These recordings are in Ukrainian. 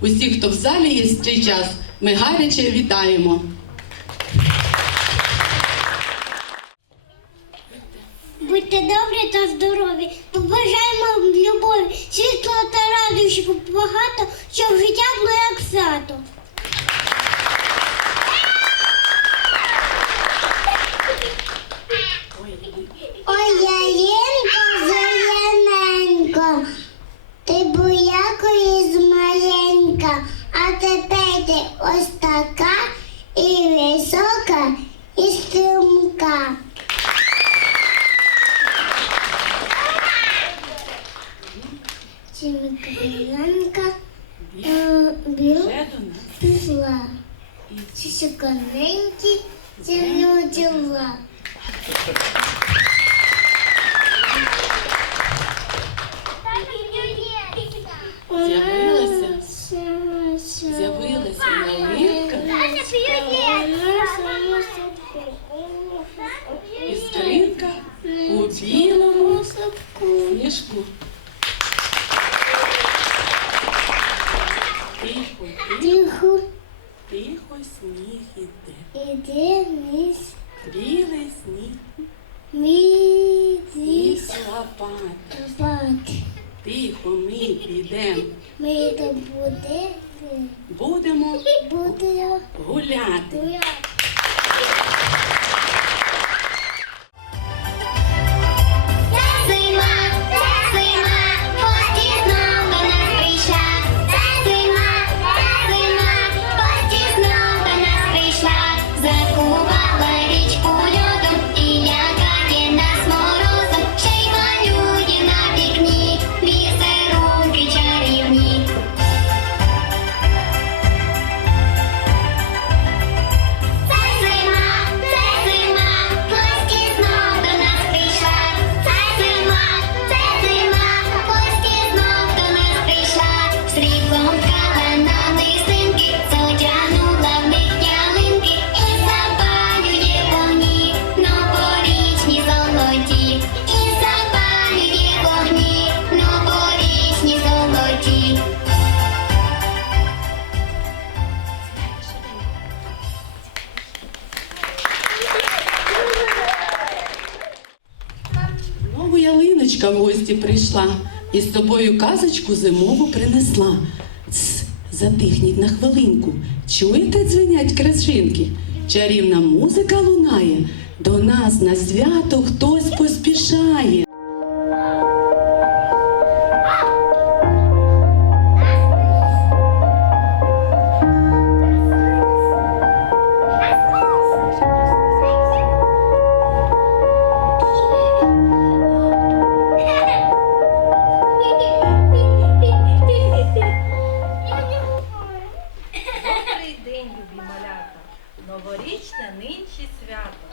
Усіх, хто в залі є в цей час, ми гаряче вітаємо. Будьте добрі та здорові, побажаємо вам любові, світла та радощів багато, щоб життя було як свято. Ой, ялинко, зелененько, ти буяко із маленька, а тепер ось така і висока, і стрімка. Чимиканка біла пішла. Чисиканенькі зелюділа. З'явилася? Лопат. спати. Тихо ми підемо, Ми йдемо буде, будемо Будемо. гуляти. гуляти. Прийшла і з тобою казочку зимову принесла. Тс, затихніть на хвилинку. Чуєте, дзвенять крашинки? Чарівна музика лунає. До нас на свято хтось поспішає. Новорічне нинче свято.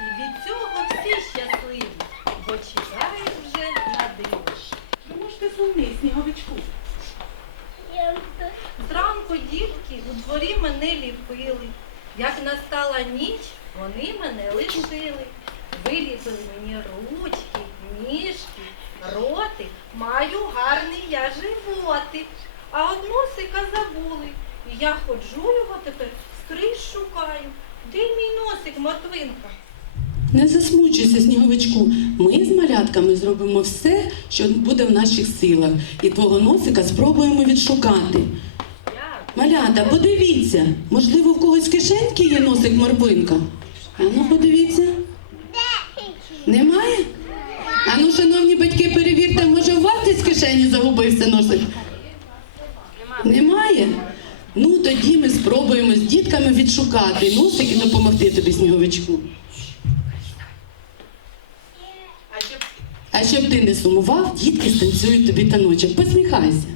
І від цього всі щасливі, бо чекають вже на диво. Чому ж ти сумний, сніговичку? Зранку дітки у дворі мене ліпили. Як настала ніч, вони мене лишили. Виліпили мені ручки, ніжки, роти. Маю гарний я животик. А от носика забули. І я ходжу його тепер скрізь шукаю. Де мій носик, Матвинка? Не засмучуйся, сніговичку. Ми з малятками зробимо все, що буде в наших силах, і твого носика спробуємо відшукати. Малята, подивіться, можливо, в когось в кишеньки є носик морвинка? А ну подивіться. Немає? А ну, шановні батьки, перевірте, може у вас десь в кишені загубився носик? Немає? Ну тоді ми спробуємо з дітками відшукати носик і допомогти тобі, сніговичку. А щоб ти не сумував, дітки станцюють тобі таночок. Посміхайся.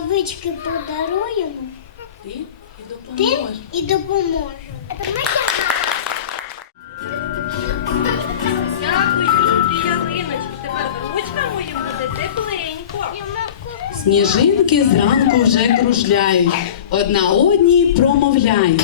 рукавички подаруємо. Ти і допоможемо. Ти і допоможемо. Сніжинки зранку вже кружляють, одна одній промовляють.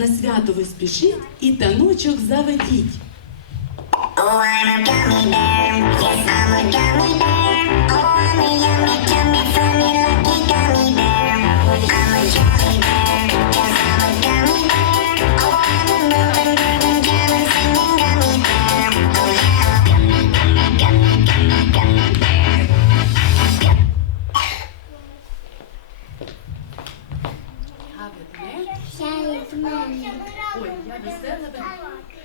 на свято ви спішіть і таночок заведіть. Я від мене. Ой, я без тебе.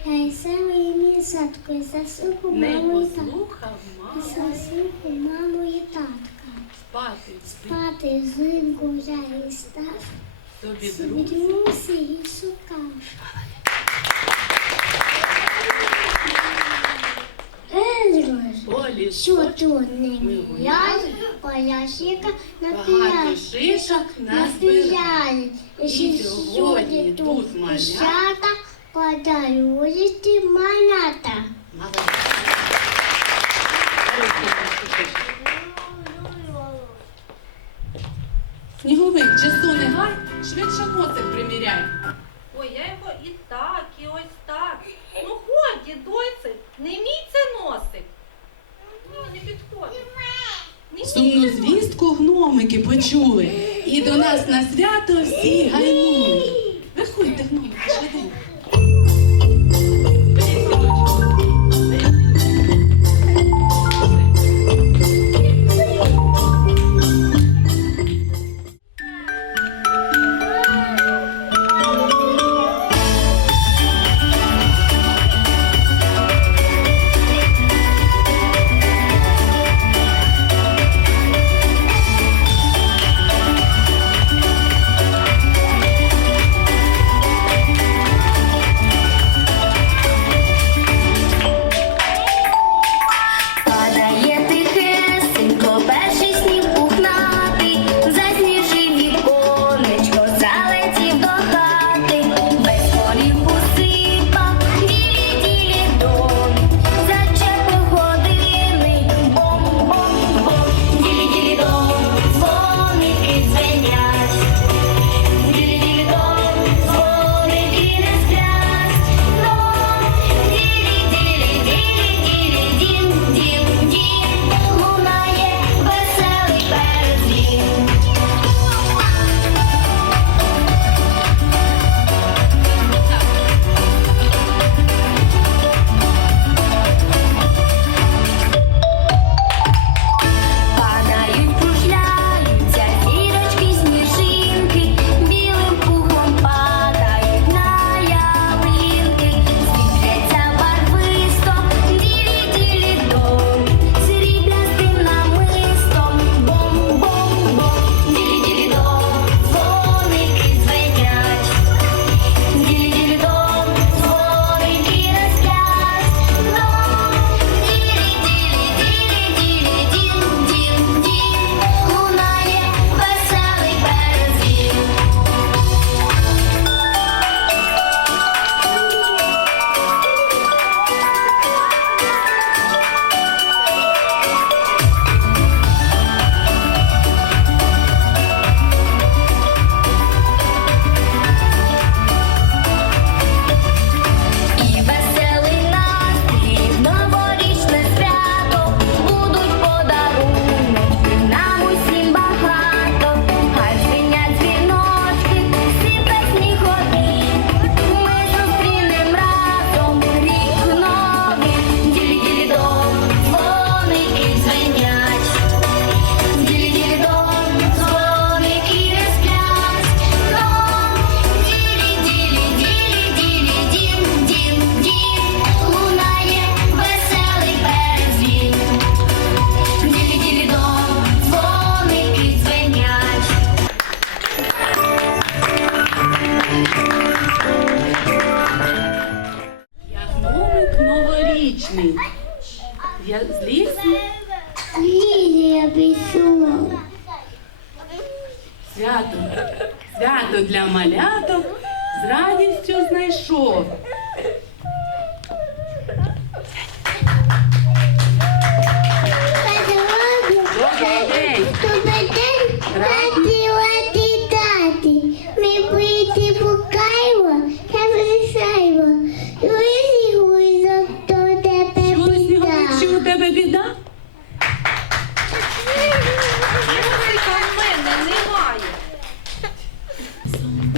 Хай саме мій садкою засуху маму і татка. Засуху маму і татка. Спати, спати зимку я і став. Тобі друзі. і шукав. Е, що тут не мій? поля шика на шишок назбирали. І сьогодні тут малята подарують малята. Сніговик, чи не гай, швидше мотик приміряй. Ой, я його і так, і ось так. Ну ходь, дідуйці, не міць. сумну звістку гномики почули. І до нас на свято всі гайнули. Виходьте, гномики, швиденько.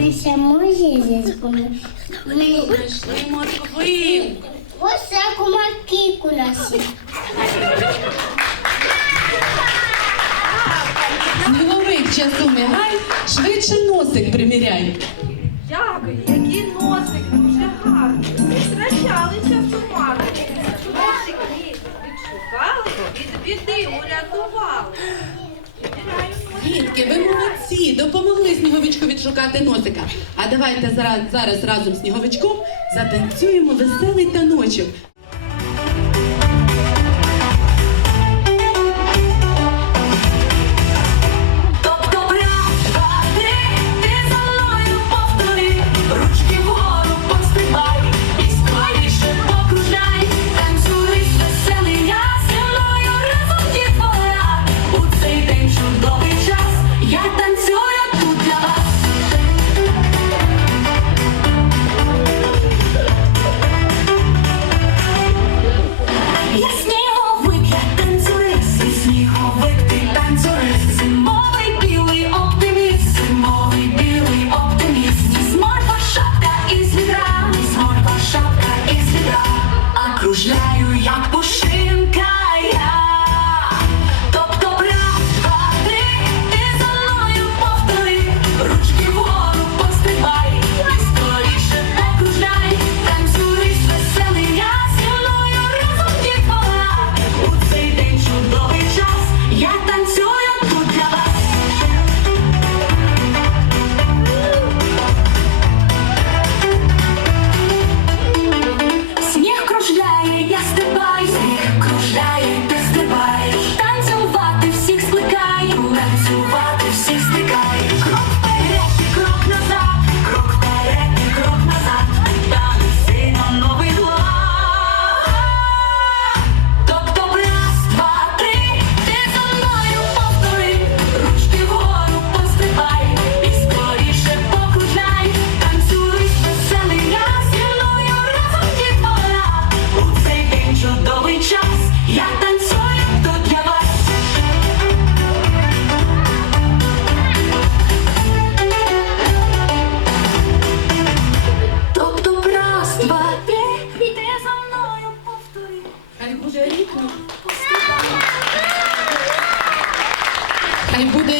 Наша музичку ми Прийшли морквинку. ось таку макіку носить. Сніговик часу не гай, швидше носик приміряй. Дякую, який носик, дуже гарний. Не втрачали часу. Носик мій відшукали, від біди урятували. Дітки, ви молодці, допомогли сніговичку відшукати носика. А давайте зараз, зараз разом з сніговичком затанцюємо веселий таночок. Ручки вгору пострибай, і скоріше покружляй,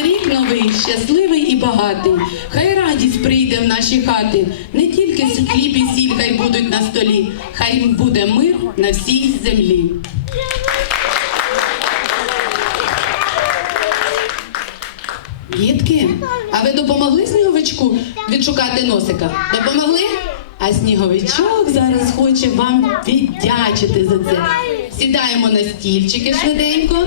рік новий, щасливий і багатий. Хай радість прийде в наші хати. Не тільки хліб і сіль хай будуть на столі, хай буде мир на всій землі. Дітки, а ви допомогли сніговичку відшукати носика? Допомогли? А сніговичок зараз хоче вам віддячити за це. Сідаємо на стільчики швиденько.